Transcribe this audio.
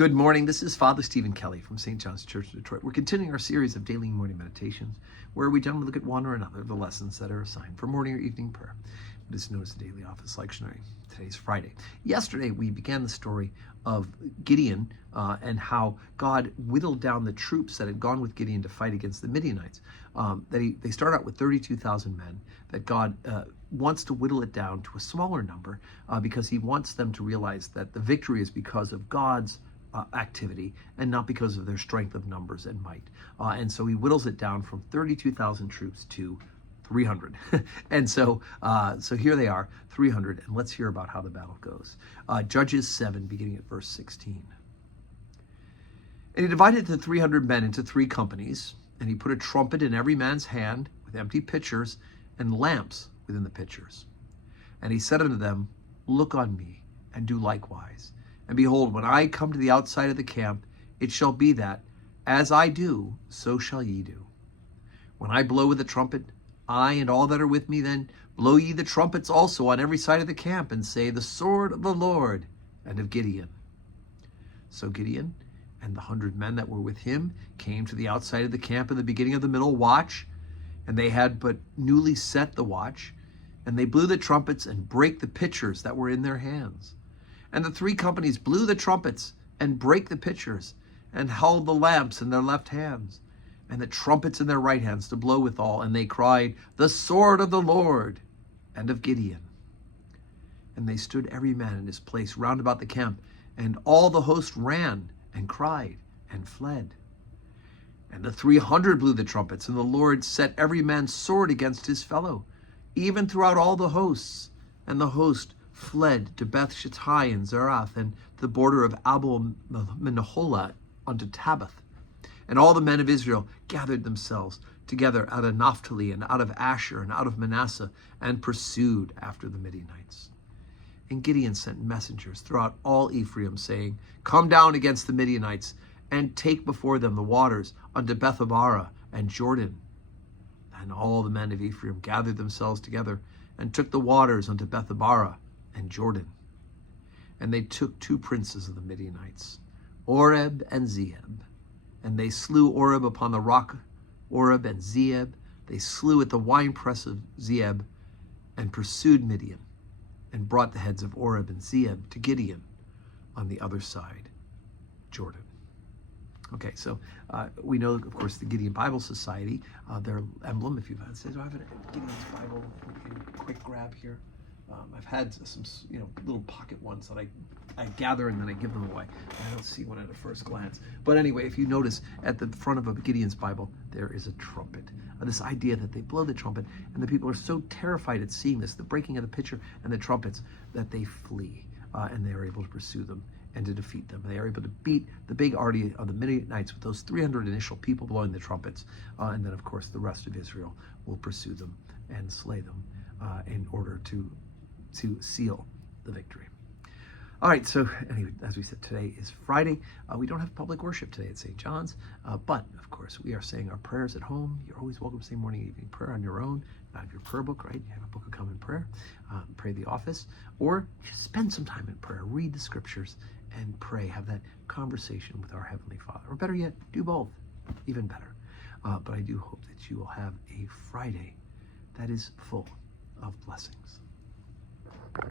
Good morning. This is Father Stephen Kelly from St. John's Church of Detroit. We're continuing our series of daily morning meditations where we generally look at one or another of the lessons that are assigned for morning or evening prayer. It is known as the Daily Office Lectionary. Today's Friday. Yesterday, we began the story of Gideon and how God whittled down the troops that had gone with Gideon to fight against the Midianites. They start out with 32,000 men, that God wants to whittle it down to a smaller number because he wants them to realize that the victory is because of God's activity and not because of their strength of numbers and might. And so he whittles it down from 32,000 troops to 300. And so here they are, 300, and let's hear about how the battle goes. Judges 7, beginning at verse 16. And he divided the 300 men into 3 companies, and he put a trumpet in every man's hand with empty pitchers and lamps within the pitchers. And he said unto them, Look on me, and do likewise. And behold, when I come to the outside of the camp, it shall be that, as I do, so shall ye do. When I blow with the trumpet, I and all that are with me, then blow ye the trumpets also on every side of the camp, and say, The sword of the Lord and of Gideon. So Gideon and the 100 men that were with him came to the outside of the camp in the beginning of the middle watch, and they had but newly set the watch, and they blew the trumpets and brake the pitchers that were in their hands. And the 3 companies blew the trumpets and brake the pitchers, and held the lamps in their left hands, and the trumpets in their right hands to blow withal. And they cried, The sword of the Lord and of Gideon. And they stood every man in his place round about the camp, and all the host ran and cried and fled. And the 300 blew the trumpets, and the Lord set every man's sword against his fellow, even throughout all the hosts. And the host fled to Beth Shittai and Zerath, and to the border of Abel Meholah unto Tabbath. And all the men of Israel gathered themselves together out of Naphtali and out of Asher and out of Manasseh, and pursued after the Midianites. And Gideon sent messengers throughout all Ephraim, saying, Come down against the Midianites, and take before them the waters unto Bethabara and Jordan. And all the men of Ephraim gathered themselves together, and took the waters unto Bethabara and Jordan. And they took 2 princes of the Midianites, Oreb and Zeeb. And they slew Oreb upon the rock, Oreb and Zeeb. They slew at the winepress of Zeeb, and pursued Midian, and brought the heads of Oreb and Zeeb to Gideon on the other side, Jordan. Okay, so we know, of course, the Gideon Bible Society, their emblem, if you've had, says, do I have a Gideon's Bible? Quick grab here. I've had some, little pocket ones that I gather and then I give them away. I don't see one at a first glance. But anyway, if you notice at the front of a Gideon's Bible, there is a trumpet. This idea that they blow the trumpet, and the people are so terrified at seeing this, the breaking of the pitcher and the trumpets, that they flee, and they are able to pursue them and to defeat them. They are able to beat the big army of the Midianites with those 300 initial people blowing the trumpets. And then, of course, the rest of Israel will pursue them and slay them in order to seal the victory. All right, so anyway, as we said, today is Friday. We don't have public worship today at St. John's, but of course we are saying our prayers at home. You're always welcome to say morning and evening prayer on your own, out of your prayer book, right? You have a book of common prayer, pray the office, or just spend some time in prayer, read the scriptures and pray, have that conversation with our Heavenly Father. Or better yet, do both, even better. But I do hope that you will have a Friday that is full of blessings.